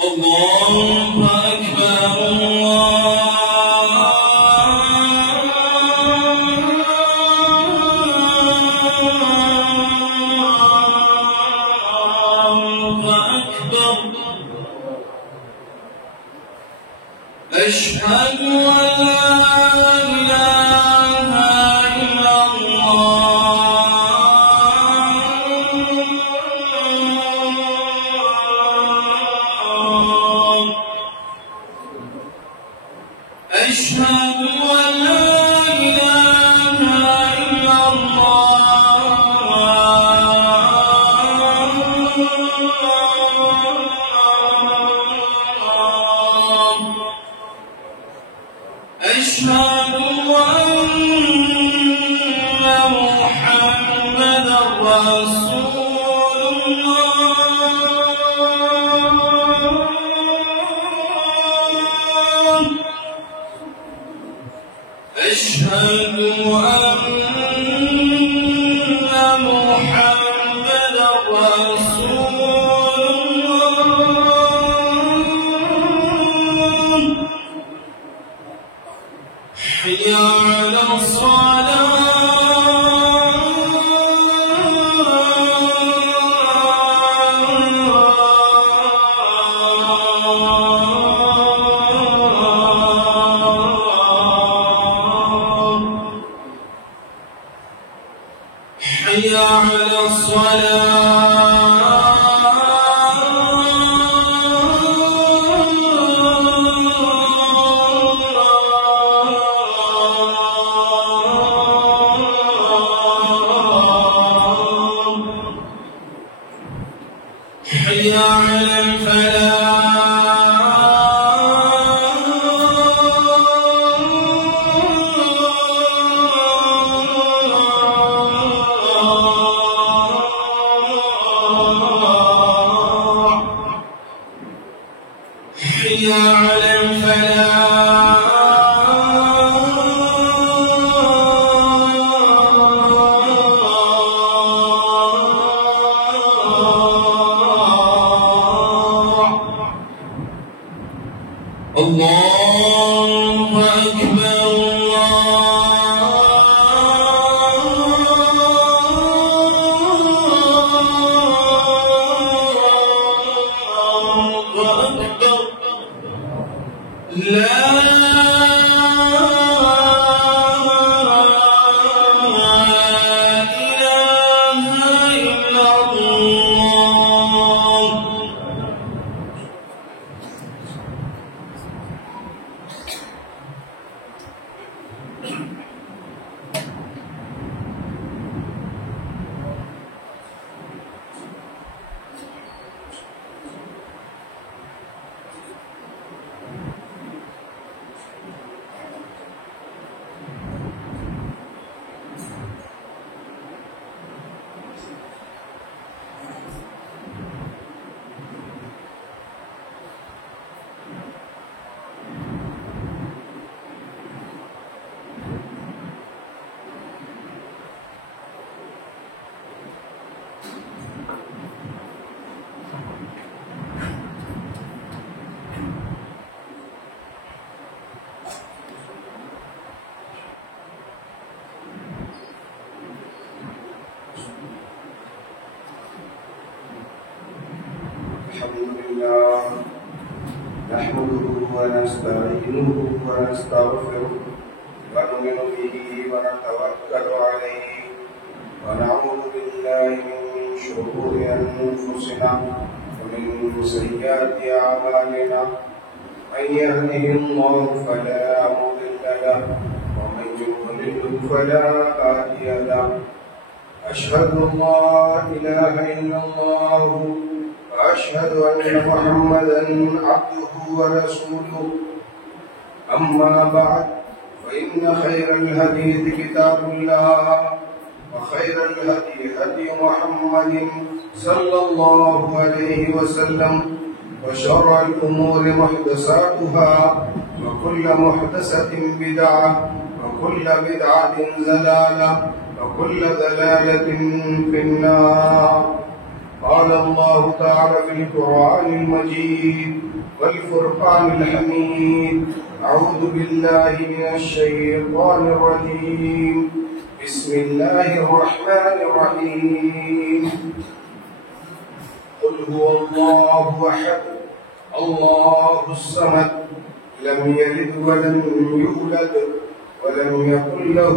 الله أكبر أشهد أن لا إله إلا الله أشهد أن لا إله إلا أشهد أن محمدًا رسول الله أشهد أن محمدًا رسول الله حي على الصلاة حي على حي على الفلاح حي على الله أكبر الله أكبر لا إله إلا الله الحمد لله نحمده ونستعينه ونستغفره ونؤمن به ونتوكل عليه ونعوذ بالله من شرور أنفسنا ومن سيئات أعمالنا من يهده الله فلا مضل له ومن يضلل فلا هادي له أشهد أن لا إله إلا الله وأشهد أن محمدًا عبده ورسوله أما بعد فإن خير الحديث كتاب الله وخير الهدي هدي محمد صلى الله عليه وسلم وشر الأمور محدثاتها وكل محدثة بدعة وكل بدعة ضلالة وكل ضلالة في النار قال الله تعالى في القرآن المجيد والفرقان الحميد أعوذ بالله من الشيطان الرجيم بسم الله الرحمن الرحيم قل هو الله أحد الله الصمد لم يلد ولم يولد ولم يكن له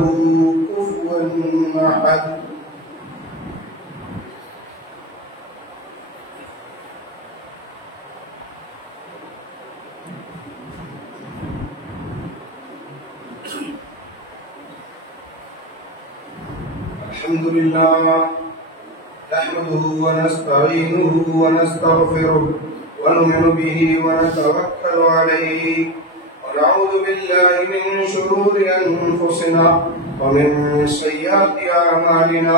كفوا أحد الحمد لله نحمده ونستعينه ونستغفره ونؤمن به ونتوكل عليه ونعوذ بالله من شرور أنفسنا ومن سيئات أعمالنا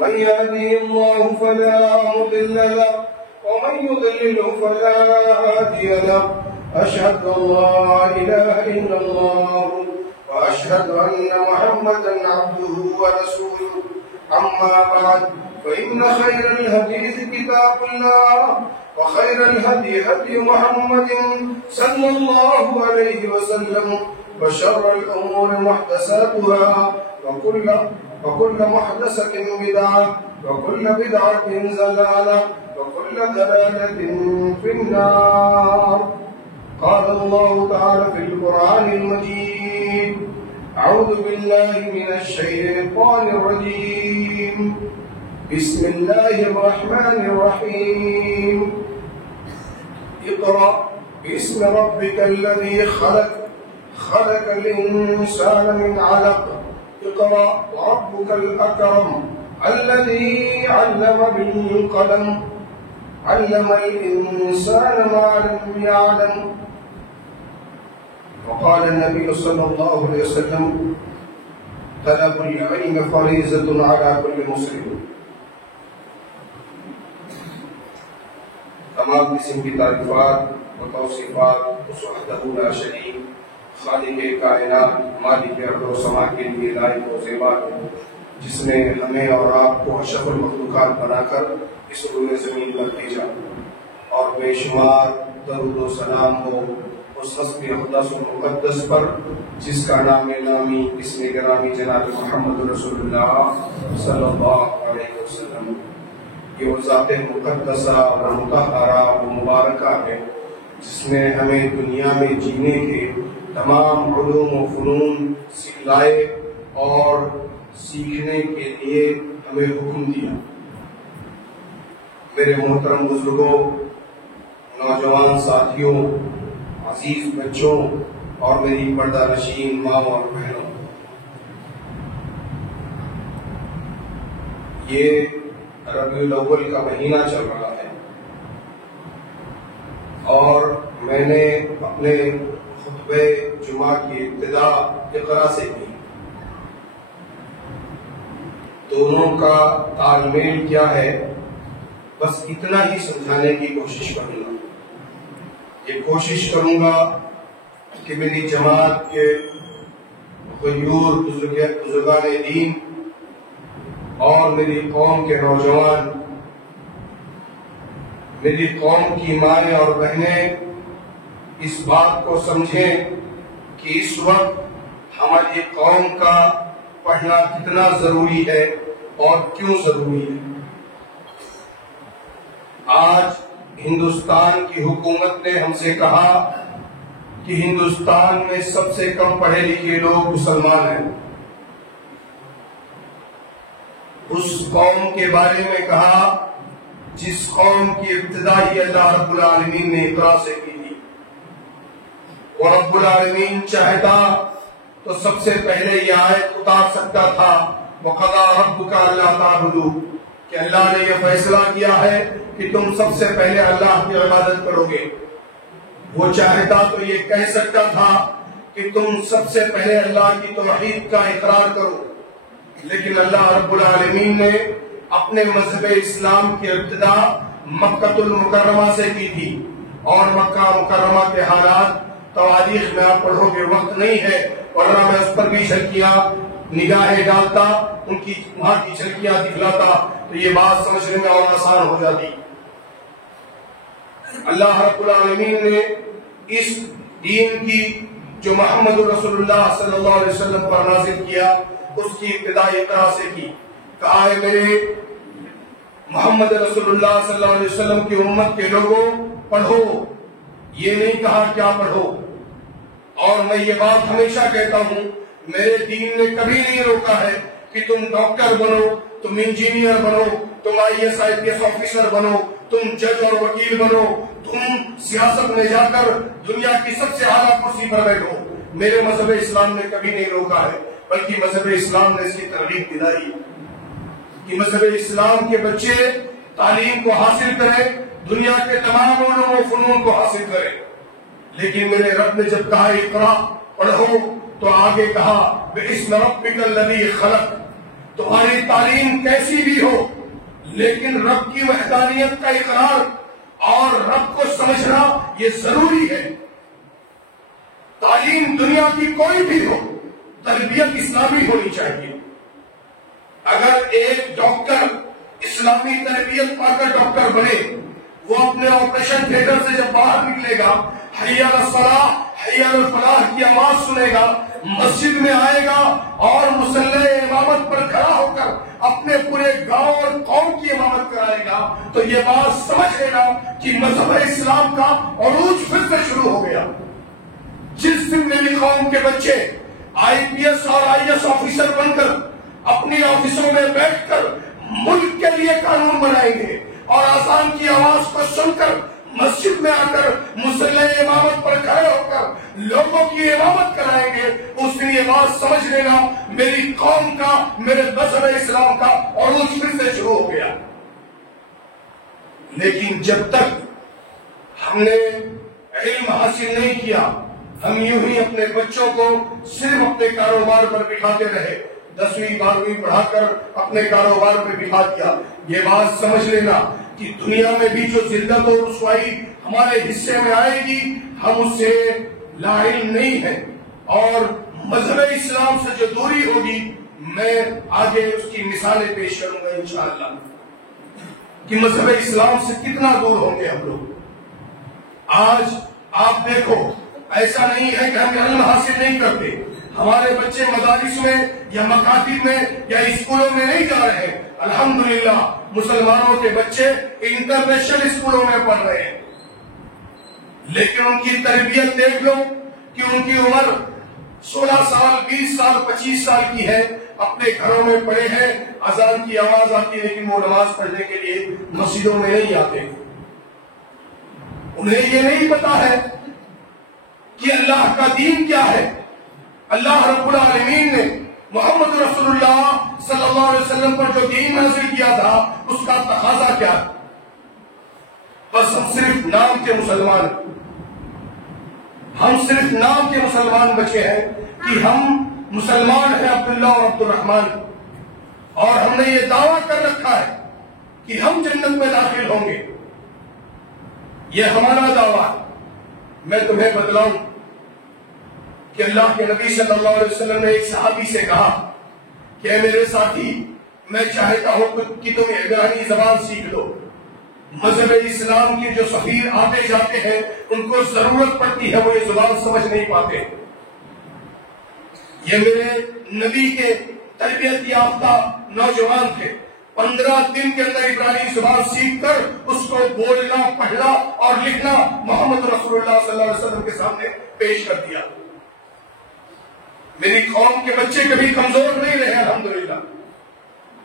من يهده الله فلا مضل له ومن يضلل فلا هادي له أشهد أن لا إله إلا الله وأشهد أن محمدا عبده ورسوله أما بعد فإن خير الحديث كتاب الله وخير الهدي هدي محمد صلى الله عليه وسلم وشر الأمور محدثاتها وكل محدثة بدعة وكل بدعة ضلالة وكل ضلالة في النار قال الله تعالى في القرآن المجيد أعوذ بالله من الشيطان الرجيم بسم الله الرحمن الرحيم اقرأ باسم ربك الذي خلق الإنسان من علق اقرأ وربك الأكرم الذي علم بالقلم علم الإنسان ما لم يعلم وقال النبي صلى الله عليه وسلم طلب العلم فريضة على كل مسلم تمام قسم کی تعریفات و توصیفات اس وحدہ لا شریک خالق کائنات مالک ارض و سما کے لیے لائق و زیبا ہے جس نے ہمیں اور آپ کو اشرف المخلوقات بنا کر اس روئے زمین پر بھیجا اور بے شمار درود و سلام ہو اس حسب اقدس و مقدس پر جس کا نام نامی اسم گرامی جناب محمد رسول اللہ صلی اللہ علیہ وسلم یہ وہ ذات مقدسہ اور مطہرہ و مبارکہ ہے جس نے ہمیں دنیا میں جینے کے تمام علوم و فنون سکھلائے اور سیکھنے کے لیے ہمیں حکم دیا۔ میرے محترم بزرگوں، نوجوان ساتھیوں، عزیز بچوں اور میری پردہ نشین ماں اور بہنوں، یہ ربیع الاول کا مہینہ چل رہا ہے اور میں نے اپنے خطبہ جمعہ کی ابتدا اقرا سے کی۔ دونوں کا تال میل کیا ہے بس اتنا ہی سمجھانے کی کوشش کروں گا۔ یہ کوشش کروں گا کہ میری جماعت کے غیور بزرگان دین اور میری قوم کے نوجوان، میری قوم کی مائیں اور بہنیں اس بات کو سمجھیں کہ اس وقت ہماری قوم کا پڑھنا کتنا ضروری ہے اور کیوں ضروری ہے۔ آج ہندوستان کی حکومت نے ہم سے کہا کہ ہندوستان میں سب سے کم پڑھے لکھے لوگ مسلمان ہیں۔ اس قوم کے بارے میں کہا جس قوم کی ابتدا ہی اللہ رب العالمین نے اقرا سے کی تھی، اور رب العالمین چاہتا تو سب سے پہلے یہ آیت اتار سکتا تھا، وَقَضَىٰ رَبُّكَ أَلَّا تَعْبُدُوا، کہ اللہ نے یہ فیصلہ کیا ہے کہ تم سب سے پہلے اللہ کی عبادت کرو گے۔ وہ چاہتا تو یہ کہہ سکتا تھا کہ تم سب سے پہلے اللہ کی توحید کا اقرار کرو، لیکن اللہ رب العالمین نے اپنے مذہب اسلام کی ابتدا مکہ المکرمہ سے کی تھی، اور مکہ مکرمہ کے حالات تواریخ میں آپ پڑھو گے، وقت نہیں ہے ورنہ میں اس پر بھی جھلکیاں نگاہیں ڈالتا، ان کی وہاں کی جھلکیاں دکھلاتا، تو یہ بات سمجھنے میں اور آسان ہو جاتی۔ اللہ رب العالمین نے اس دین کی جو محمد رسول اللہ صلی اللہ علیہ وسلم پر نازل کیا اس کی ابتدائی اقرا سے کی، کہا ہے میرے محمد رسول اللہ صلی اللہ علیہ وسلم کی امت کے لوگوں پڑھو، یہ نہیں کہا کیا پڑھو۔ اور میں یہ بات ہمیشہ کہتا ہوں، میرے دین نے کبھی نہیں روکا ہے کہ تم ڈاکٹر بنو، تم انجینئر بنو، تم IAS IPS آفیسر بنو، تم جج اور وکیل بنو، تم سیاست میں جا کر دنیا کی سب سے اعلیٰ کرسی پر بیٹھو۔ میرے مذہب اسلام نے کبھی نہیں روکا ہے، بلکہ مذہب اسلام نے اس کی ترغیب دلائی کہ مذہب اسلام کے بچے تعلیم کو حاصل کریں، دنیا کے تمام علوم و فنون کو حاصل کریں۔ لیکن میرے رب نے جب کہا اقرا پڑھو تو آگے کہا بِاسْمِ رَبِّكَ الَّذِي خَلَقَ۔ تمہاری تعلیم کیسی بھی ہو لیکن رب کی وحدانیت کا اقرار اور رب کو سمجھنا یہ ضروری ہے۔ تعلیم دنیا کی کوئی بھی ہو، تربیت اسلامی ہونی چاہیے۔ اگر ایک ڈاکٹر اسلامی تربیت پا کر ڈاکٹر بنے، وہ اپنے آپریشن تھیٹر سے جب باہر نکلے گا، حی علی الصلاۃ حی علی الفلاح کی آواز سنے گا، مسجد میں آئے گا اور مصلی امامت پر کھڑا ہو کر اپنے پورے گاؤں اور قوم کی امامت کرائے گا، تو یہ بات سمجھ لینا کہ مذہب اسلام کا عروج پھر سے شروع ہو گیا۔ جس دن میری قوم کے بچے IPS اور IAS آفیسر بن کر اپنی آفسوں میں بیٹھ کر ملک کے لیے قانون بنائیں گے اور اذان کی آواز کو سن کر مسجد میں آ کر مصلی امامت پر کھڑے ہو کر لوگوں کی امامت کرائیں گے، اس دن یہ بات سمجھ لینا میری قوم کا، میرے مذہب اسلام کا عروج پھر سے شروع ہو گیا۔ لیکن جب تک ہم نے علم حاصل نہیں کیا، ہم یوں ہی اپنے بچوں کو صرف اپنے کاروبار پر بٹھاتے رہے، 10ویں 12ویں پڑھا کر اپنے کاروبار پر بٹھا دیا۔ یہ بات سمجھ لینا کہ دنیا میں بھی جو ذلت اور رسوائی ہمارے حصے میں آئے گی، ہم اس سے لاعلم نہیں ہیں، اور مذہب اسلام سے جو دوری ہوگی، میں آگے اس کی مثالیں پیش کروں گا انشاءاللہ کہ مذہب اسلام سے کتنا دور ہوں گے ہم لوگ۔ آج آپ دیکھو، ایسا نہیں ہے کہ ہم علم حاصل نہیں کرتے، ہمارے بچے مدارس میں یا مکاتب میں یا اسکولوں میں نہیں جا رہے ہیں۔ الحمدللہ مسلمانوں کے بچے انٹرنیشنل اسکولوں میں پڑھ رہے ہیں، لیکن ان کی تربیت دیکھ لو کہ ان کی عمر 16 سال 20 سال 25 سال کی ہے، اپنے گھروں میں پڑے ہیں، اذان کی آواز آتی ہے لیکن وہ نماز پڑھنے کے لیے مسجدوں میں نہیں آتے۔ انہیں یہ نہیں پتا ہے کہ اللہ کا دین کیا ہے۔ اللہ رب العالمین نے محمد رسول اللہ صلی اللہ علیہ وسلم پر جو دین نازل کیا تھا اس کا تقاضا کیا؟ بس ہم صرف نام کے مسلمان، ہم صرف نام کے مسلمان بچے ہیں کہ ہم مسلمان ہیں عبداللہ اور عبد الرحمن، اور ہم نے یہ دعویٰ کر رکھا ہے کہ ہم جنت میں داخل ہوں گے۔ یہ ہمارا دعویٰ۔ میں تمہیں بتلاؤں کہ اللہ کے نبی صلی اللہ علیہ وسلم نے ایک صحابی سے کہا کہ اے میرے ساتھی، میں چاہتا ہوں کہ تم عبرانی زبان سیکھ لو۔ مذہب اسلام کے جو سفیر آتے جاتے ہیں ان کو ضرورت پڑتی ہے، وہ یہ زبان سمجھ نہیں پاتے۔ یہ میرے نبی کے تربیت یافتہ نوجوان تھے، 15 دن کے اندر عبرانی زبان سیکھ کر اس کو بولنا، پڑھنا اور لکھنا محمد رسول اللہ صلی اللہ علیہ وسلم کے سامنے پیش کر دیا۔ میری قوم کے بچے کبھی کمزور نہیں رہے الحمدللہ،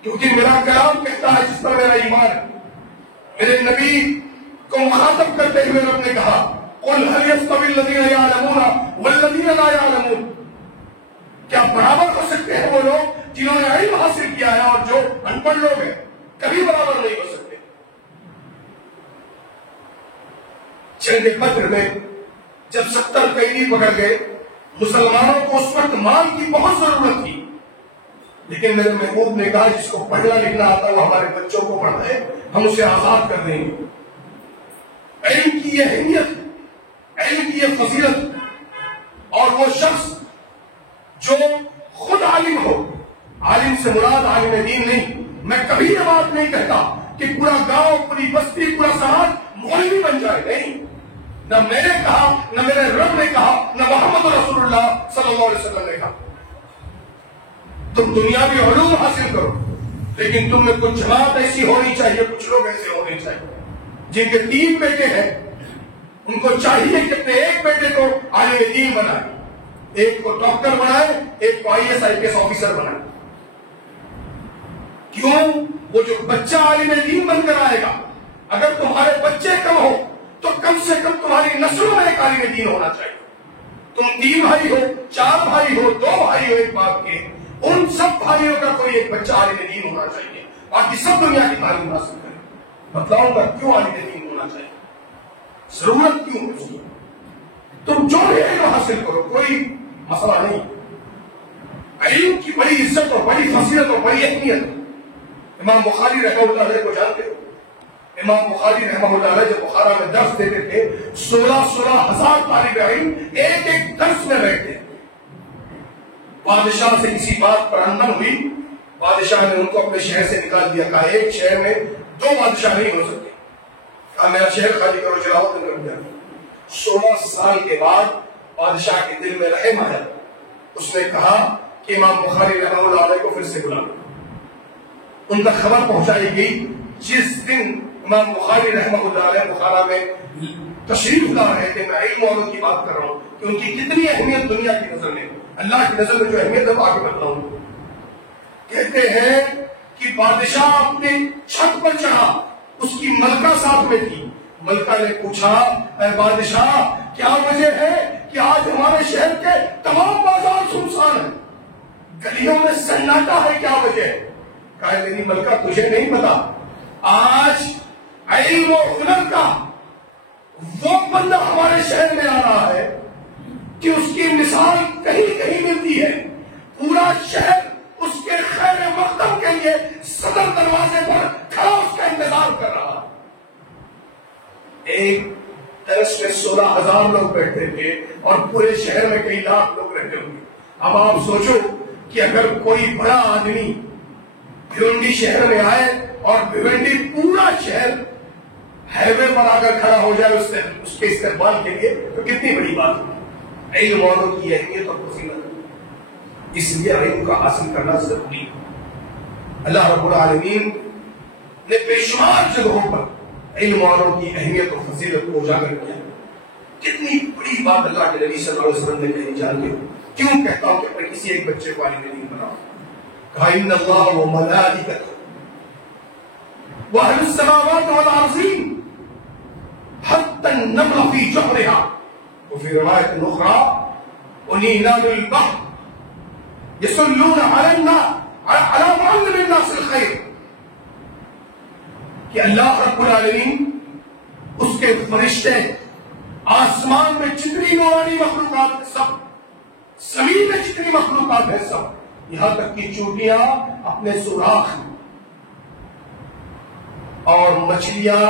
کیونکہ میرا کلام کہتا ہے جس پر میرا ایمان ہے۔ میرے نبی کو مخاطب کرتے ہوئے رب نے کہا قُلْ هَلْ يَسْتَوِي الَّذِينَ يَعْلَمُونَ وَالَّذِينَ لَا يَعْلَمُونَ، کیا برابر ہو سکتے ہیں وہ لوگ جنہوں نے علم حاصل کیا ہے اور جو ان پڑھ لوگ ہیں؟ کبھی برابر نہیں ہو سکتے۔ جنگ بدر میں جب 70 قیدی پکڑ گئے، مسلمانوں کو اس وقت مال کی بہت ضرورت تھی، لیکن میرے محبوب نے کہا جس کو پڑھنا لکھنا آتا وہ ہمارے بچوں کو پڑھائے، ہم اسے آزاد کر دیں گے۔ علم کی یہ اہمیت، علم کی یہ فضیلت، اور وہ شخص جو خود عالم ہو، عالم سے مراد عالم دین نہیں، میں کبھی یہ بات نہیں کہتا کہ پورا گاؤں، پوری بستی، پورا سماج مولوی بن جائے، نہیں، نہ میں نے کہا، نہ میرے رب نے کہا، نہ محمد رسول اللہ صلی اللہ علیہ وسلم نے کہا۔ تم دنیاوی علوم حاصل کرو، لیکن تم میں کچھ جماعت ایسی ہونی چاہیے، کچھ لوگ ایسے ہونے چاہیے جن کے 3 بیٹے ہیں، ان کو چاہیے کہ اپنے ایک بیٹے کو عالم دین بنائے، ایک کو ڈاکٹر بنائے، ایک کو IAS IPS آفیسر بنائے۔ کیوں؟ وہ جو بچہ عالم دین بن کر آئے گا، اگر تمہارے بچے کم ہو تو کم سے کم تمہاری نسلوں میں ایک عالم دین ہونا چاہیے۔ تم 3 بھائی ہو، 4 بھائی ہو، 2 بھائی ہو ایک باپ کے، ان سب بھائیوں کا کوئی ایک بچہ عالم دین ہونا چاہیے، باقی سب دنیا کی تعلیم حاصل کریں۔ بتلاؤں گا کیوں عالم دین ہونا چاہیے، ضرورت کیوں ہے اس کی۔ تم جو بھی علم حاصل کرو، کوئی مسئلہ نہیں، علم کی بڑی عزت اور بڑی فضیلت اور بڑی اہمیت ہے۔ امام بخاری رحمہ اللہ علیہ کو جانتے ہو؟ امام بخاری رحمہ اللہ علیہ جب بخارا میں درس دیتے تھے، 16 ہزار طالب علم ایک ایک درس میں بیٹھتے۔ بادشاہ سے کسی بات پر اندن ہوئی، بادشاہ نے ان کو اپنے شہر سے نکال دیا، کہا ایک شہر میں 2 بادشاہ نہیں ہو سکتے، کہا میرا شہر خالی کرو، چلاؤ تم کر دیا۔ 16 سال کے بعد بادشاہ کے دل میں رحم آیا، اس نے کہا کہ امام بخاری رحمہ اللہ علیہ کو پھر سے بلا۔ ان کا خبر پہنچائی گئی، جس دن امام بخاری رحمہ اللہ علیہ بخارا میں تشریف لا رہے تھے، میں علم والوں کی بات کر رہا ہوں کہ ان کی کتنی اہمیت دنیا کی نظر میں، اللہ کی نظر میں جو اہمیت ہے وہ آگے بتلاؤں۔ کہتے ہیں کہ بادشاہ اپنے چھت پر چڑھا، اس کی ملکہ ساتھ میں تھی، ملکہ نے پوچھا اے بادشاہ کیا وجہ ہے کہ آج ہمارے شہر کے تمام بازار سنسان ہیں، گلیوں میں سناٹا ہے، کیا وجہ ہے؟ کہا میری ملکہ تجھے نہیں پتا، آج علم و ہنر کا وہ بندہ ہمارے شہر میں آ رہا ہے کہ اس کی مثال کہیں کہیں ملتی ہے، پورا شہر اس کے خیر مقدم کے لیے صدر دروازے پر کھڑا اس کا انتظار کر رہا۔ ایک درس میں 16 ہزار لوگ بیٹھتے تھے اور پورے شہر میں کئی لاکھ لوگ رہتے ہوں گے۔ اب آپ سوچو کہ اگر کوئی بڑا آدمی بھیونڈی شہر میں آئے اور بھیونڈی پورا شہر ہائی وے پر آ کر کھڑا ہو جائے اس کے استقبال کے لیے، تو کتنی بڑی بات ہے۔ علم والوں کی اہمیت اور فضیلت، اس لیے علم کا حاصل کرنا ضروری ہے۔ اللہ رب العالمین نے بے شمار جگہوں پر علم والوں کی اہمیت اور فضیلت کو اجاگر کیا۔ کتنی بڑی بات اللہ کے نبی صلی اللہ علیہ وسلم نے کہی، جانتے ہو کیوں کہتا ہوں کہ میں کسی ایک بچے کو عالم دین بناؤں؟ کہا ان اللہ و ملائکتہ واہل السماوات والارضین حتی النمل فی جحرها وفی روایت اخرى ونینان البحر یصلون علی معلم الناس الخیر، کہ اللہ رب العالمین اس کے فرشتے آسمان میں جتنی نورانی مخلوقات ہیں سب، زمین میں جتنی مخلوقات ہیں سب، یہاں تک کہ چونٹیاں اپنے سوراخ اور مچھلیاں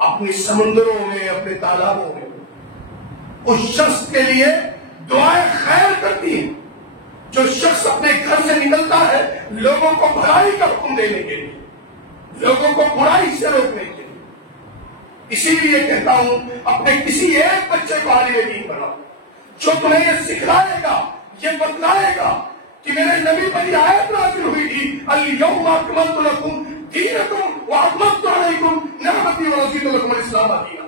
اپنی سمندروں میں، اپنے تالابوں میں اس شخص کے لیے دعائیں خیر کرتی ہیں جو شخص اپنے گھر سے نکلتا ہے لوگوں کو بھلائی کا حکم دینے کے لیے، لوگوں کو برائی سے روکنے کے لیے۔ اسی لیے کہتا ہوں اپنے کسی ایک بچے کو عالم دین بناؤ، جو تمہیں یہ سکھلائے گا، یہ بتلائے گا کہ میرے نبی پر یہ آیت نازل ہوئی تھی الیوم اکملت لکم دینکم واتممت علیکم نعمتی ورضیت لکم الاسلام دینا،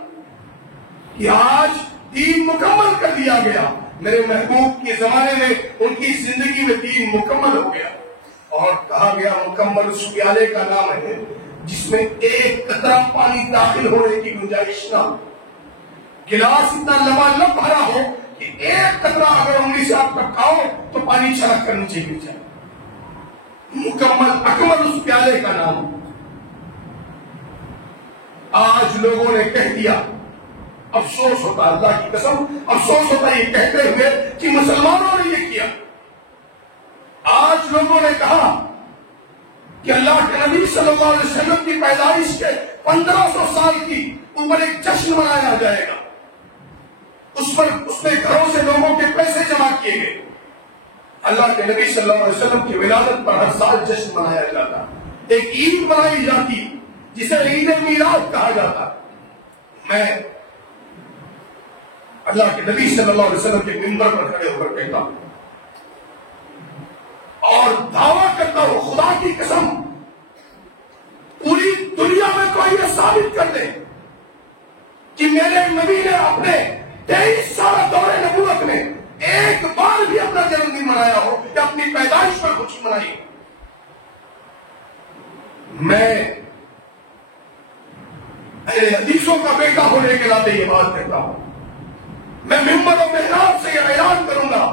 کہ آج دین مکمل کر دیا گیا۔ میرے محبوب کے زمانے میں ان کی زندگی میں دین مکمل ہو گیا، اور کہا گیا مکمل اس پیالے کا نام ہے جس میں ایک قطرہ پانی داخل ہونے کی گنجائش نہ ہو، گلاس اتنا لبالب بھرا ہو کہ ایک قطرہ اگر انگلی سے آپ ٹپکاؤ تو پانی چھلک کر نیچے گر جائے، مکمل اکمل اس پیالے کا نام۔ آج لوگوں نے کہہ دیا، افسوس ہوتا، اللہ کی قسم افسوس ہوتا یہ کہتے ہوئے کہ مسلمانوں نے یہ کیا۔ آج لوگوں نے کہا کہ اللہ کے نبی صلی اللہ علیہ وسلم کی پیدائش کے 1500 سال کی اوپر ایک جشن منایا جائے گا، اس میں گھروں سے لوگوں کے پیسے جمع کیے گئے۔ اللہ کے نبی صلی اللہ علیہ وسلم کی ولادت پر ہر سال جشن منایا جاتا، ایک عید منائی جاتی جسے عید میلاد کہا جاتا. میں اللہ کے نبی صلی اللہ علیہ وسلم کے منبر پر کھڑے ہو کر کہتا ہوں اور دعویٰ کرتا ہوں خدا کی قسم پوری دنیا میں کوئی یہ ثابت کر دے کہ میرے نبی نے اپنے 23 سالہ دور نبوت میں ایک بار بھی اپنا جنم دن منایا ہو یا اپنی پیدائش پر کچھ منائی ہو. میں اہل حدیثوں کا بیٹا ہونے کے ناطے یہ بات کہتا ہوں. میں منبر و محراب سے یہ اعلان کروں گا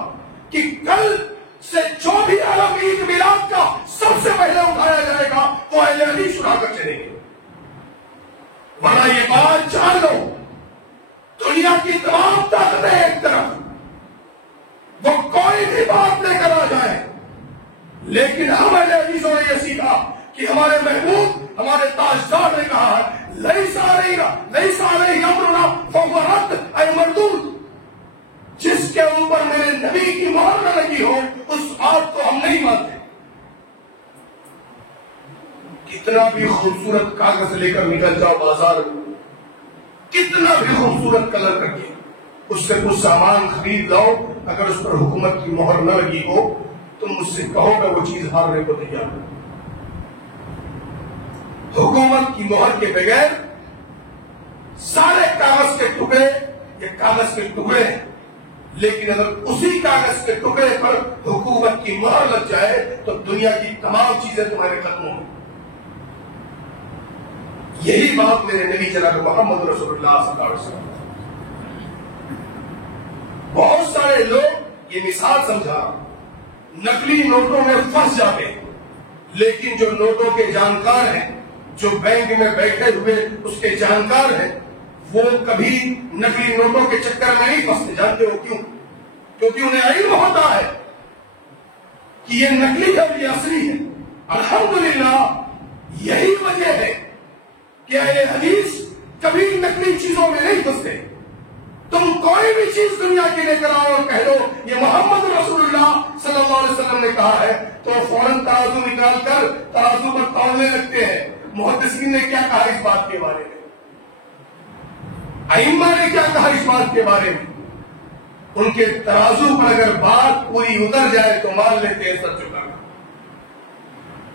کہ کل سے جو بھی عالم عید میلاد کا سب سے پہلے اٹھایا جائے گا وہ اہل حدیث اٹھا کر چلیں گے. ورنہ یہ بات جان لو دنیا کی تمام طاقتیں ایک طرف وہ کوئی بھی بات لے کر آ جائے لیکن ہم اہل حدیثوں نے یہ سیکھا کہ ہمارے محبوب ہمارے تاجدار نے کہا ہے لیس علیہ امرنا فہو رد اے مردود. جس کے اوپر میرے نبی کی مہر نہ لگی ہو اس بات کو ہم نہیں مانتے. کتنا بھی خوبصورت کاغذ لے کر نکل جاؤ بازار میں کتنا بھی خوبصورت کلر کر کے اس سے کچھ سامان خرید لاؤ اگر اس پر حکومت کی مہر نہ لگی ہو تم مجھ سے کہو گا وہ چیز ہارنے کو تیار ہے. حکومت کی مہر کے بغیر سارے کاغذ کے ٹکڑے یہ کاغذ کے ٹکڑے ہیں لیکن اگر اسی کاغذ کے ٹکڑے پر حکومت کی مہر لگ جائے تو دنیا کی تمام چیزیں تمہارے ختم ہوں. یہی بات میرے نبی جناب محمد رسول اللہ صلی اللہ علیہ وسلم. بہت سارے لوگ یہ مثال سمجھا نقلی نوٹوں میں پھنس جاتے ہیں لیکن جو نوٹوں کے جانکار ہیں جو بینک میں بیٹھے ہوئے اس کے جانکار ہیں وہ کبھی نقلی نوٹوں کے چکر میں نہیں پھنستے. جانتے ہو کیوں؟ کیونکہ انہیں علم ہوتا ہے کہ یہ نقلی ہے یہ اصلی ہے. الحمدللہ یہی وجہ ہے کہ اہل حدیث کبھی نقلی چیزوں میں نہیں پھنستے. تم کوئی بھی چیز دنیا کی لے کر آؤ اور کہہ دو یہ محمد رسول اللہ صلی اللہ علیہ وسلم نے کہا ہے تو فوراً ترازو نکال کر ترازو پر تولنے لگتے ہیں. محدثین نے کیا کہا اس بات کے بارے میں؟ ائمہ نے کیا کہا اس بات کے بارے میں؟ ان کے ترازو پر اگر بات پوری اتر جائے تو مان لیتے ہیں سر چکا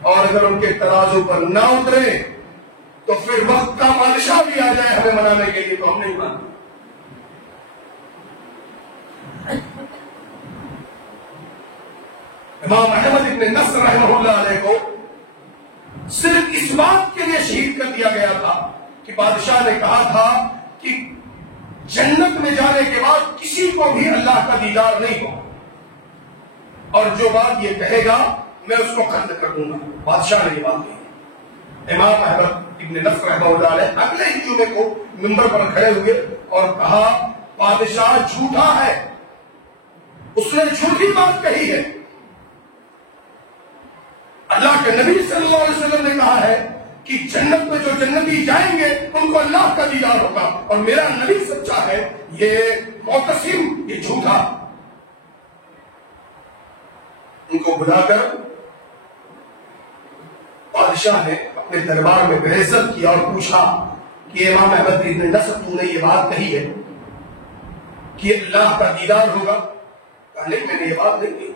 اور اگر ان کے ترازو پر نہ اترے تو پھر وقت کا بادشاہ بھی آ جائے ہمیں منانے کے لیے تو ہم نہیں مانتے. امام احمد ابن نصر رحمہ اللہ علیہ کو صرف اس بات کے لیے شہید کر دیا گیا تھا کہ بادشاہ نے کہا تھا کہ جنت میں جانے کے بعد کسی کو بھی اللہ کا دیدار نہیں ہو اور جو بات یہ کہے گا میں اس کو قتل کر دوں گا. بادشاہ نے یہ بات کہی. امام احمد ابن نصر رحمہ اللہ علیہ اگلے ہی جمعے کو منبر پر کھڑے ہوئے اور کہا بادشاہ جھوٹا ہے اس نے جھوٹی بات کہی ہے. اللہ کے نبی صلی اللہ علیہ وسلم نے کہا ہے کہ جنت میں جو جنتی جائیں گے ان کو اللہ کا دیدار ہوگا اور میرا نبی سچا ہے یہ معتصم یہ جھوٹا. ان کو بلا کر بادشاہ نے اپنے دربار میں بحثت کیا اور پوچھا کہ امام احمد ابن نصر تو نے یہ بات کہی ہے کہ اللہ کا دیدار ہوگا؟ پہلے میں نے یہ بات نہیں کی.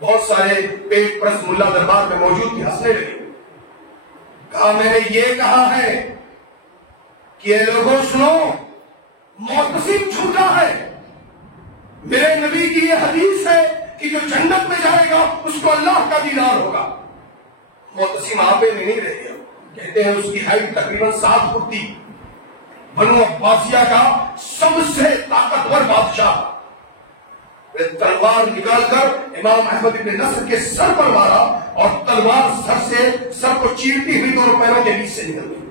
بہت سارے پیٹ پرست ملا دربار میں موجود تھے ہنسنے لگے. کہا میں نے یہ کہا ہے کہ اے لوگوں سنو معتصم جھوٹا ہے. میرے نبی کی یہ حدیث ہے کہ جو جنت میں جائے گا اس کو اللہ کا دیدار ہوگا. معتصم آپے میں نہیں رہ گیا. کہتے ہیں اس کی ہائٹ تقریباً 7 فٹ تھی. بنو عباسیہ کا سب سے طاقتور بادشاہ. تلوار نکال کر امام احمد ابن نصر کے سر پر مارا اور تلوار سر کو چیرتی ہوئی دونوں پیروں کے بیچ سے نکل گئی.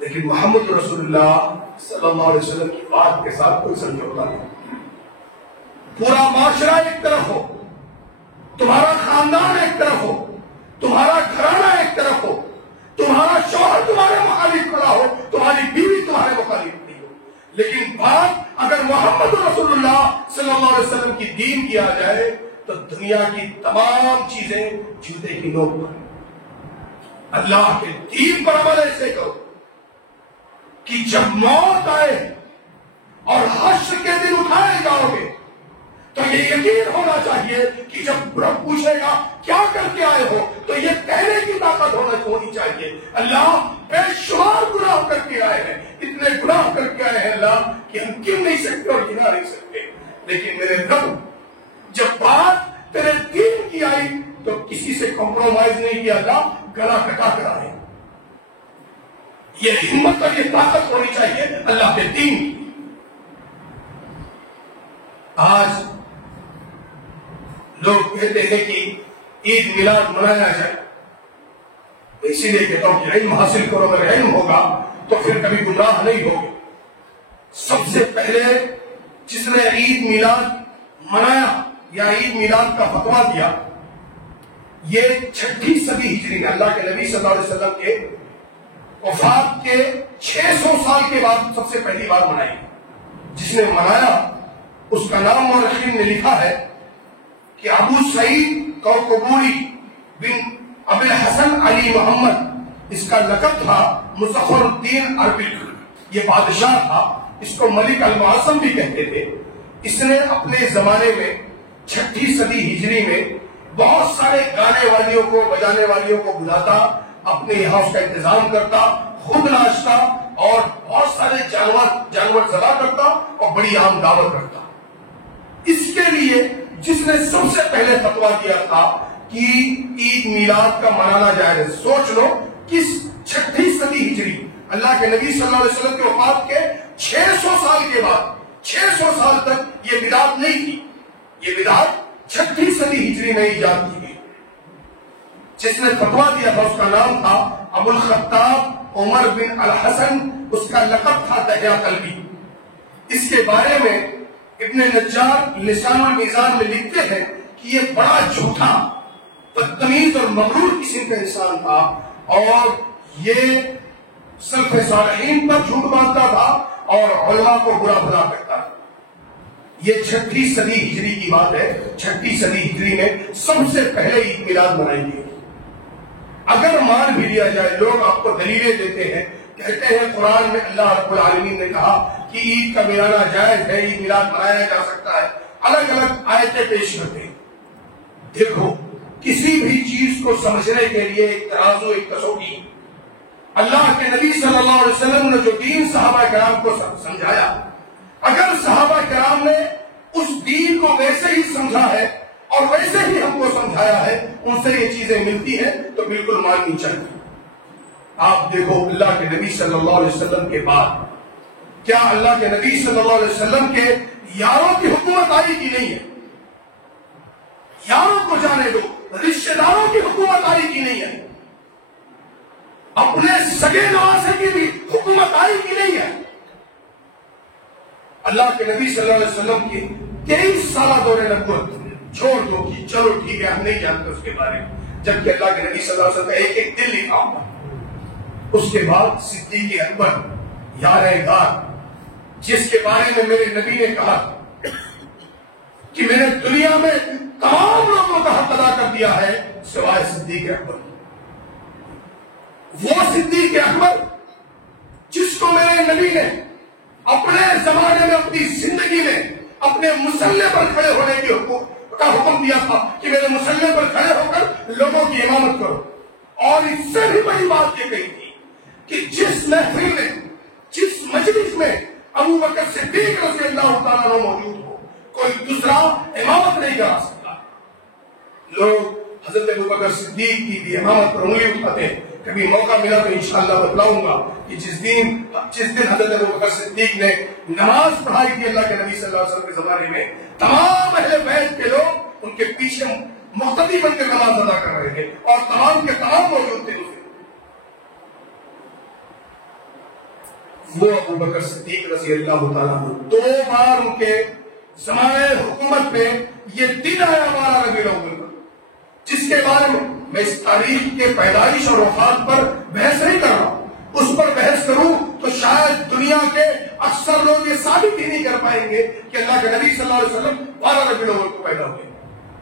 لیکن محمد رسول اللہ صلی اللہ علیہ وسلم کی بات کے ساتھ کوئی سمجھوتا نہیں. پورا معاشرہ ایک طرف ہو, تمہارا خاندان ایک طرف ہو, تمہارا گھرانہ ایک طرف ہو, تمہارا شوہر تمہارے مخالف کھڑا ہو, تمہاری بیوی تمہارے مخالف نہیں ہو, لیکن بات اگر محمد رسول اللہ صلی اللہ علیہ وسلم کی دین کی آ جائے تو دنیا کی تمام چیزیں جوتے کی نوک پر. اللہ کے دین پر عمل ایسے کرو کہ جب موت آئے اور حشر کے دن اٹھائے جاؤ گے تو یہ یقین ہونا چاہیے کہ جب رب پوچھے گا کیا کر کے آئے ہو تو یہ کہنے کی طاقت ہونی چاہیے اللہ بے شمار گناہ کر کے آئے ہیں, اتنے گناہ کر کے آئے ہیں اللہ کہ ہم گن نہیں سکتے اور گنا نہیں سکتے, لیکن میرے رب جب بات تیرے دین کی آئی تو کسی سے کمپرومائز نہیں کیا, اللہ گلا کٹا کر آئے. یہ ہمت اور یہ طاقت ہونی چاہیے اللہ کے دین کی. آج لوگ کہتے ہیں کہ عید میلاد منایا جائے, اسی لیے کہتا ہوں کہ علم حاصل کرو, اگر علم ہوگا تو پھر کبھی گمراہ نہیں ہوگے. سب سے پہلے جس نے عید میلاد منایا یا عید میلاد کا فتویٰ دیا یہ 6 صدی ہجری میں اللہ کے نبی صلی اللہ علیہ وسلم کے وفات کے 600 سال کے بعد سب سے پہلی بار منائی. جس نے منایا اس کا نام مورخین نے لکھا ہے کہ ابو سعید کوکبوری بن ابو الحسن علی محمد, اس کا لقب تھا مظفر الدین اربک, یہ بادشاہ تھا, اس کو ملک المعظم بھی کہتے تھے. اس نے اپنے زمانے میں 6 صدی ہجری میں بہت سارے گانے والیوں کو بجانے والیوں کو بلاتا, اپنے یہاں اس کا انتظام کرتا, خود ناشتا اور بہت سارے جانور ذبح کرتا اور بڑی عام دعوت کرتا. اس کے لیے جس نے سب سے پہلے فتویٰ دیا تھا کہ عید میلاد کا منانا جائے, سوچ لو کس 6 صدی ہجری اللہ کے نبی صلی اللہ علیہ وسلم کے وفات کے 600 سال کے بعد 600 سال تک یہ بدعت نہیں کی. یہ بدعت 6 صدی ہجری میں ایجاد کی گئی. جس نے فتویٰ دیا تھا اس کا نام تھا ابو الخطاب عمر بن الحسن, اس کا لقب تھا دہیا قلبی. اس کے بارے میں ابن نجار لسان المیزان میں لکھتے ہیں کہ یہ بڑا جھوٹا بدتمیز اور مغرور قسم کا انسان تھا اور یہ سلف صالحین پر جھوٹ باندھتا تھا اور علماء کو برا بھلا کرتا تھا. یہ 6 صدی ہجری کی بات ہے. 6 صدی ہجری میں سب سے پہلے عید میلاد منائی گئی. اگر مان بھی لیا جائے, لوگ آپ کو دلیلیں دیتے ہیں, کہتے ہیں قرآن میں اللہ رب العالمین نے کہا کہ عید کا منانا جائز ہے, عید میلاد منایا جا سکتا ہے, الگ الگ آیتیں پیش کرتے ہیں. دیکھو کسی بھی چیز کو سمجھنے کے لیے ایک ترازو, ایک کسوٹی. اللہ کے نبی صلی اللہ علیہ وسلم نے جو دین صحابہ کرام کو سمجھایا, اگر صحابہ کرام نے اس دین کو ویسے ہی سمجھا ہے اور ویسے ہی ہم کو سمجھایا ہے, ان سے یہ چیزیں ملتی ہیں تو بالکل ماننی چاہیے. آپ دیکھو اللہ کے نبی صلی اللہ علیہ وسلم کے بعد کیا اللہ کے نبی صلی اللہ علیہ وسلم کے یاروں کی حکومت آئی کی نہیں ہے؟ یاروں کو جانے دو, رشتے داروں کی حکومت آئی کی نہیں ہے؟ اپنے سگے نواسے کی بھی حکومت آئی کی نہیں ہے؟ اللہ کے نبی صلی اللہ علیہ وسلم کی 23 سالہ دور نبوت چھوڑ دو کہ چلو ٹھیک ہے ہم نہیں جانتے اس کے بارے میں, جبکہ اللہ کے نبی صلی اللہ علیہ وسلم کا ایک دل لکھا ہوا. اس کے بعد صدیق اکبر یار غار, جس کے بارے میں میرے نبی نے کہا کہ میں نے دنیا میں تمام لوگوں کا حق ادا کر دیا ہے سوائے صدیق اکبر. وہ صدیق اکبر جس کو میرے نبی نے اپنے زمانے میں اپنی زندگی میں اپنے مسلح پر کھڑے ہونے کا حکم دیا تھا کہ میرے مسلح پر کھڑے ہو کر لوگوں کی امامت کرو, اور اس سے بھی بڑی بات یہ کہی تھی کہ جس محفل میں جس مجلس میں ابو بکر صدیق رضی اللہ تعالیٰ عنہ موجود ہو کوئی دوسرا امامت نہیں کرا سکتا. لوگ حضرت ابو بکر صدیق کی بھی امامت پر انگلی اٹھاتے ہیں. کبھی موقع ملا تو انشاءاللہ بتلاؤں گا کہ جس دن حضرت ابو بکر صدیق نے نماز پڑھائی تھی اللہ کے نبی صلی اللہ علیہ وسلم کے زمانے میں, تمام اہل بیت کے لوگ ان کے پیچھے مقتدی بن کے نماز ادا کر رہے تھے اور تمام کے تمام موجود تھے. وہ ابو بکر صدیق رضی اللہ تعالیٰ عنہ 2 بار ان کے زمانے حکومت میں یہ دن آیا 12 ربیع الاول پر, جس کے بارے میں اس تاریخ کے پیدائش اور وفات پر بحث نہیں کر رہا ہوں. اس پر بحث کروں تو شاید دنیا کے اکثر لوگ یہ ثابت ہی نہیں کر پائیں گے کہ اللہ کے نبی صلی اللہ علیہ وسلم 12 ربیع الاول کو پیدا ہوئے.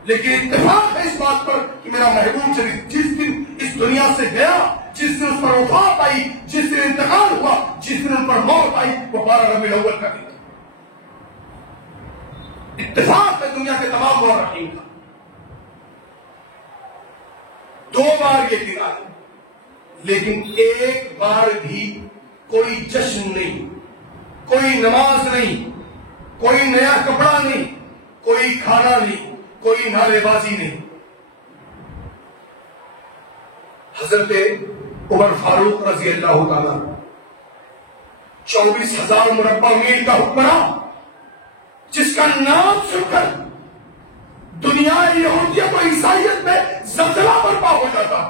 لیکن اتفاق ہے اس بات پر کہ میرا محبوب جس دن اس دنیا سے گیا، جس دن اس پر وفات آئی، جس دن انتقال ہوا، جس دن ان پر موت آئی، وہ 12 ربیع الاول کا دن تھا۔ اتفاق ہے دنیا کے تمام مورخین کا۔ 2 بار یہ دن آیا، لیکن ایک بار بھی کوئی جشن نہیں، کوئی نماز نہیں، کوئی نیا کپڑا نہیں، کوئی کھانا نہیں، کوئی نعرے بازی نہیں۔ حضرت عمر فاروق رضی اللہ تعالیٰ 24,000 مربع میل کا حکمراں، جس کا نام سن کر دنیا یہودیت و عیسائیت میں زلزلہ برپا ہو جاتا،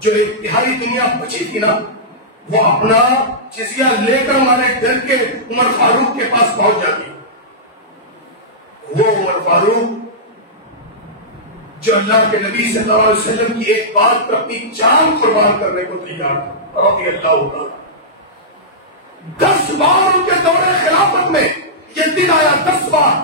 جو ایک تہائی دنیا بچی تھی نا، وہ اپنا جزیہ لے کر مارے ڈر کے عمر فاروق کے پاس پہنچ جاتی۔ وہ عمر فاروق جو اللہ کے نبی صلی اللہ علیہ وسلم کی ایک بات پر اپنی جان قربان کرنے کو تیار تھا، رضی اللہ تعالیٰ۔ 10 بار ان کے دور خلافت میں یہ دن آیا، 10 بار۔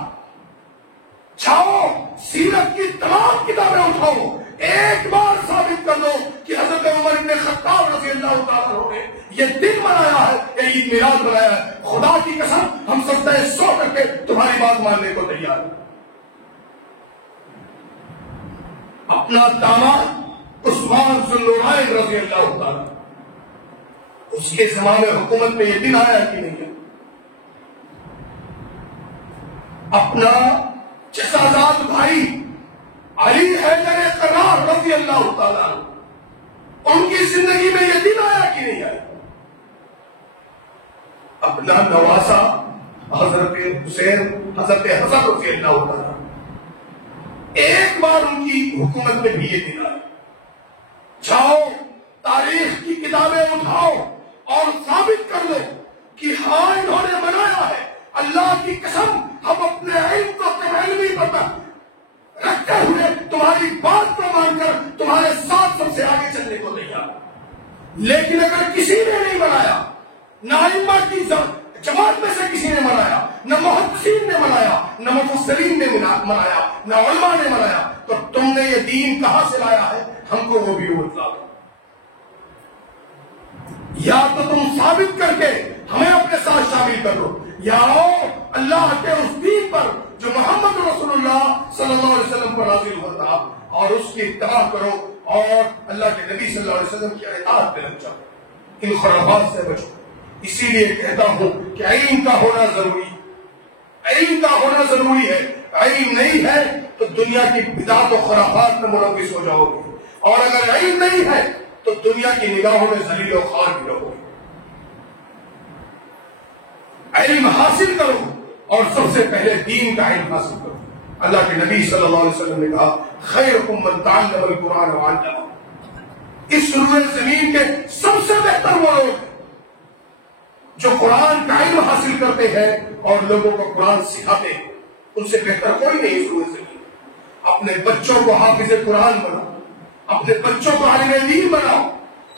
جاؤ سیرت کی تمام کتابیں اٹھاؤ، ایک بار ثابت کر دو کہ حضرت عمر بن خطاب رضی اللہ تعالیٰ نے یہ دن منایا ہے، یہ عید میلاد منایا ہے۔ خدا کی قسم ہم سجدہ سو کر کے تمہاری بات ماننے کو تیار ہیں۔ اپنا داماد عثمان ذو النورین رضی اللہ تعالیٰ، اس کے زمانے حکومت میں یہ دن آیا کہ نہیں ہے؟ اپنا جسازاد بھائی علی حیدر قرار رضی اللہ تعالیٰ، ان کی زندگی میں یہ دن آیا کہ نہیں آیا؟ اپنا نواسا حضرت حسین، حضرت حسن رضی اللہ تعالیٰ، ایک بار ان کی حکومت میں بھی یہ دن آیا۔ جاؤ تاریخ کی کتابیں اٹھاؤ اور ثابت کر لو کہ ہاں انہوں نے منایا ہے۔ اللہ کی قسم ہم اپنے علم کو کم علمی پر رکھتے ہوئے تمہاری بات کو مان کر تمہارے ساتھ سب سے آگے چلنے کو تیار۔ لیکن اگر کسی نے نہیں منایا، نہ ائمہ کی جماعت میں سے کسی نے منایا، نہ محدثین نے منایا، نہ مفسرین نے منایا، نہ علماء نے منایا، تو تم نے یہ دین کہاں سے لایا ہے؟ ہم کو وہ بھی بتلا دو۔ یا تو تم ثابت کر کے ہمیں اپنے ساتھ شامل کر لو، یا اللہ کے اس دین پر جو محمد رسول اللہ صلی اللہ علیہ وسلم پر نازل ہوتا اور اس کی اتباع کرو اور اللہ کے نبی صلی اللہ علیہ وسلم کی اطاعت پہ لگ جاؤ، ان خرافات سے بچو۔ اسی لیے کہتا ہوں کہ علم کا ہونا ضروری، علم کا ہونا ضروری ہے۔ علم نہیں ہے تو دنیا کی بدعت و خرافات میں ملوث ہو جاؤ گے، اور اگر علم نہیں ہے تو دنیا کی نگاہوں میں ذلیل و خوار بھی رہو گے۔ علم حاصل کرو اور سب سے پہلے دین کا علم حاصل کرو۔ اللہ کے نبی صلی اللہ علیہ وسلم نے کہا خیرکم من تعلم القرآن وعلمہ۔ اس روئے زمین کے سب سے بہتر وہ لوگ جو قرآن کا علم حاصل کرتے ہیں اور لوگوں کو قرآن سکھاتے ہیں، ان سے بہتر کوئی نہیں اس روئے زمین۔ اپنے بچوں کو حافظ قرآن بناؤ، اپنے بچوں کو عالم دین بناؤ۔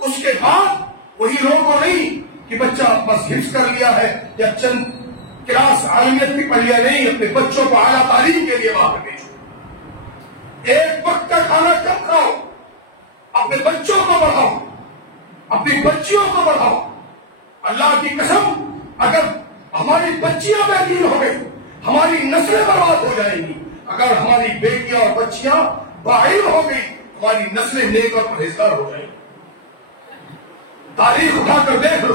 اس کے بعد وہی لوگ وہ نہیں کہ بچہ بس حفظ کر لیا ہے یا چند کلاس عالمیت بھی پڑھ لیا، نہیں، اپنے بچوں کو اعلیٰ تعلیم کے لیے باہر بھیجو۔ ایک وقت کا کھانا کم کھاؤ، اپنے بچوں کو بڑھاؤ، اپنی بچیوں کو بڑھاؤ۔ اللہ کی قسم اگر ہماری بچیاں بے دین ہو گئی ہماری نسلیں برباد ہو جائیں گی، اگر ہماری بیٹیاں اور بچیاں باعلم ہو گئی ہماری نسلیں نیک اور پرہیزگار ہو جائیں گی۔ تاریخ اٹھا کر دیکھ لو،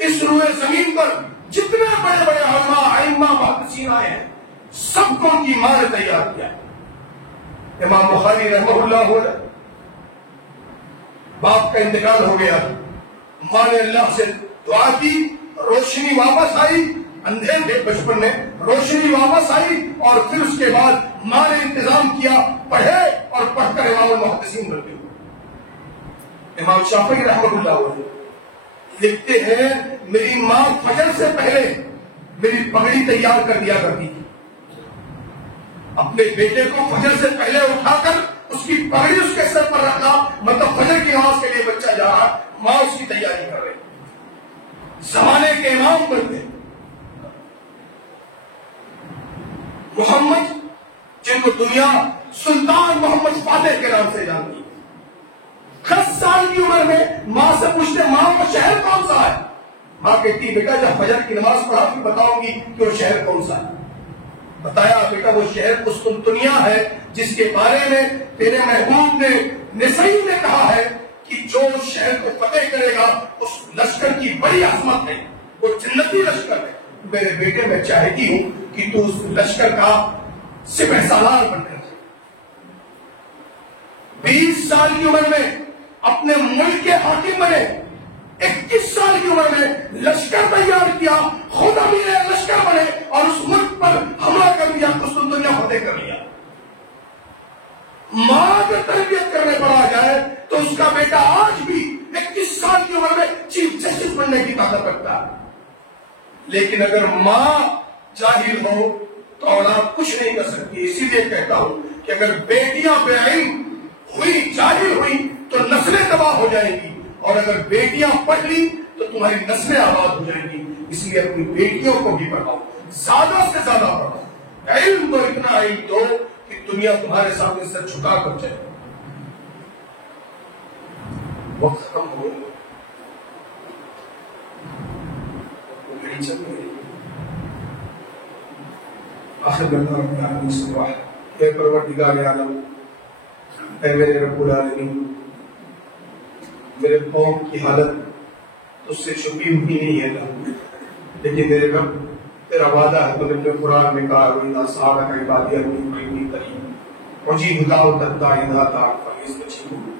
اس روئے زمین پر جتنے بڑے بڑے علماء، ائمہ، محدثین آئے ہیں، سب کو ان کی ماں نے تیار کیا۔ امام بخاری رحمہ اللہ علیہ، باپ کا انتقال ہو گیا، ماں نے اللہ سے دعا کی، روشنی واپس آئی، اندھے تھے بچپن میں، روشنی واپس آئی، اور پھر اس کے بعد ماں نے انتظام کیا، پڑھے اور پڑھ کر امام المحدثین بن گئے۔ امام شافعی رحمہ اللہ علیہ لکھتے ہیں میری ماں فجر سے پہلے میری پگڑی تیار کر دیا کرتی تھی۔ اپنے بیٹے کو فجر سے پہلے اٹھا کر اس کی پگڑی اس کے سر پر رکھنا، مطلب فجر کی نماز کے لیے بچہ جا رہا، ماں اس کی تیاری کر رہی، زمانے کے امام بنتے۔ محمد جن کو دنیا سلطان محمد فاتح کے نام سے جانتی. 10 سال کی عمر میں ماں سے پوچھتے ماں وہ شہر کون سا ہے؟ ماں کہتی بیٹا جب فجر کی نماز پڑھا پھر بتاؤں گی کہ وہ شہر کون سا ہے. بتایا بیٹا وہ شہر قسطنطنیہ ہے جس کے بارے میں تیرے محبوب نے نسائی نے کہا ہے کہ جو شہر کو فتح کرے گا اس لشکر کی بڑی عظمت ہے، وہ جنتی لشکر ہے. میرے بیٹے میں چاہتی ہوں کہ تو اس لشکر کا سپہ سالار بن کر 20 سال کی عمر میں اپنے ملک کے حاکم بنے. 21 سال کی عمر میں لشکر تیار کیا، خود امیر لشکر بنے اور اس ملک پر حملہ کر لیا، قسطنطنیہ فتح کر لیا. ماں اگر تربیت کرنے پر آ جائے تو اس کا بیٹا آج بھی 21 سال کی عمر میں چیف جسٹس بننے کی طاقت رکھتا ہے. لیکن اگر ماں جاہل ہو تو اولاد کچھ نہیں کر سکتی. اسی لیے کہتا ہوں کہ اگر بیٹیاں بے علم ہوئی، جاہل ہوئی تو نسلیں تباہ ہو جائیں گی، اور اگر بیٹیاں پڑھ لی تو تمہاری نسلیں آباد ہو جائیں گی. اس لیے اپنی بیٹیوں کو بھی پڑھاؤ، زیادہ سے زیادہ پڑھاؤ. علم کو اتنا علم دو کہ دنیا تمہارے سامنے سر جھکا کر جائے. وقت ختم ہو گیا، گھڑی چل رہی. آخر بندہ رب العالمین سے دعا ہے، اے پروردگار عالم، اے میرے رب العالمین، میرے قوم کی حالت تجھ سے چھپی ہوئی نہیں ہے اللہ، لیکن میرے رب تیرا وعدہ ہے، تو نے اپنے قرآن میں کہا وَإِذَا سَأَلَكَ عِبَادِي عَنِّي فَإِنِّي قَرِيبٌ أُجِيبُ دَعْوَةَ الدَّاعِ إِذَا دَعَانِ فَلْيَسْتَجِيبُوا لِي.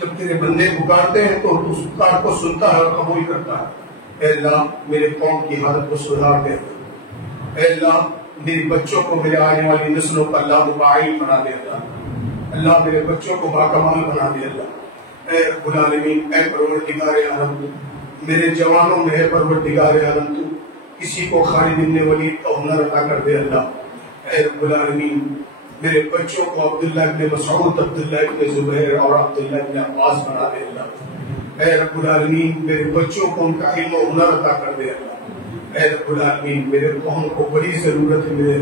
جب تیرے بندے پکارتے ہیں تو اس پکار کو سنتا ہے اور قبول کرتا ہے. اے اللہ میرے قوم کی حالت کو سدھار دے. اے اللہ میرے بچوں کو میرے آنے والی نسلوں کا اللہ مباعث بنا دے. اللہ میرے بچوں کو باکمال بنا دے. اللہ اے رب العالمین، اے پروردگار عالم، میرے جوانوں میں اے پروردگار عالم تو کسی کو خالد بن ولید کا ہنر عطا کر دے. اللہ اے رب العالمین، میرے بچوں کو عبداللہ ابن مسعود، عبداللہ ابن زبیر اور عبداللہ ابن عباس بنا دے. اللہ اے رب العالمین، میرے بچوں کو ان کا علم و ہنر عطا کر دے. اللہ اے رب العالمین، میرے قوم کو بڑی ضرورت ہے.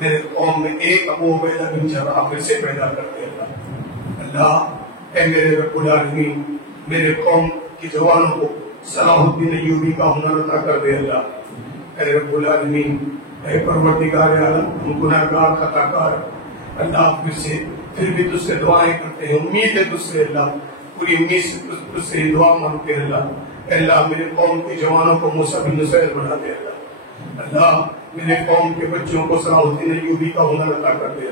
میرے قوم میں ایک ابو عبیدہ بن جراح پھر سے پیدا کر دے. اللہ اے میرے رب العالمین، میرے قوم کے جوانوں کو صلاح الدین ایوبی کا ہنر عطا کر دے. اللہ اے رب العالمین، اے پروردگار عالم، ہم گناہگار خطا کار، اللہ پھر بھی تجھ سے دعائیں کرتے ہیں، امید ہے تجھ سے. اللہ پوری امید سے تجھ سے دعا مانگتے ہیں. اللہ اے اللہ میرے قوم کے جوانوں کو موسیٰ بن نصیر بنا دے. اللہ میرے قوم کے بچوں کو صلاح الدین ایوبی کا ہنر عطا کر دے.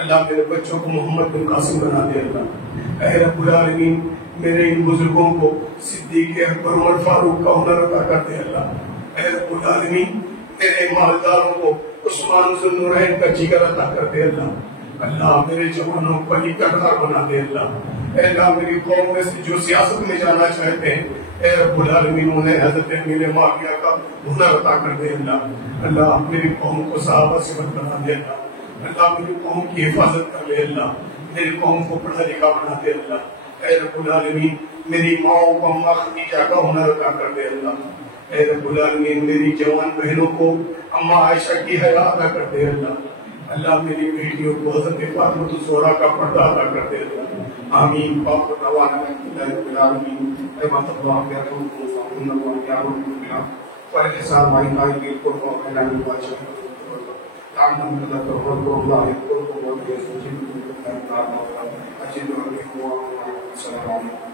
اللہ میرے بچوں کو محمد بن قاسم بنا دے. اللہ اے رب العالمین، میرے ان بزرگوں کو صدیق اکبر عمر فاروق کا ہنر عطا کر دے. اللہ اے رب العالمین، میرے مالداروں کو عثمان ذو النورین کا جگر عطا کر دے. اللہ میرے جوانوں کو علی کا ڈھال بنا دے. اللہ اے اللہ میری قوم میں سے جو سیاست میں جانا چاہتے ہیں، اے رب العالمین انہیں حضرت امیر معاویہ کا ہنر عطا کر دے. اللہ میری قوم کو صحابہ سے بنا دے. اللہ میری قوم کی حفاظت کر لے. اللہ میری قوم کو پڑھا لکھا بنا دے. اللہ اے رب العالمین، میری ماؤں کو اماں خدیجہ کا ہنر عطا کر دے. اللہ اے رب العالمین، میری جوان بہنوں کو اماں عائشہ کی حیا عطا کر دے. اللہ میری بیٹیوں کو حضرت فاطمہ الزہرا کا پردہ عطا کر دے. آمین. باقر دعوانا الحمدللہ رب العالمین. اے مات اللہ کے رسول کو صلی اللہ علیہ وسلم والحساب وعیدائی بالقرب وعیدائی بالواجب تعلم کذا تغرب اللہ يذكركم ويستجيب لكم. أجل عليكم السلام عليكم.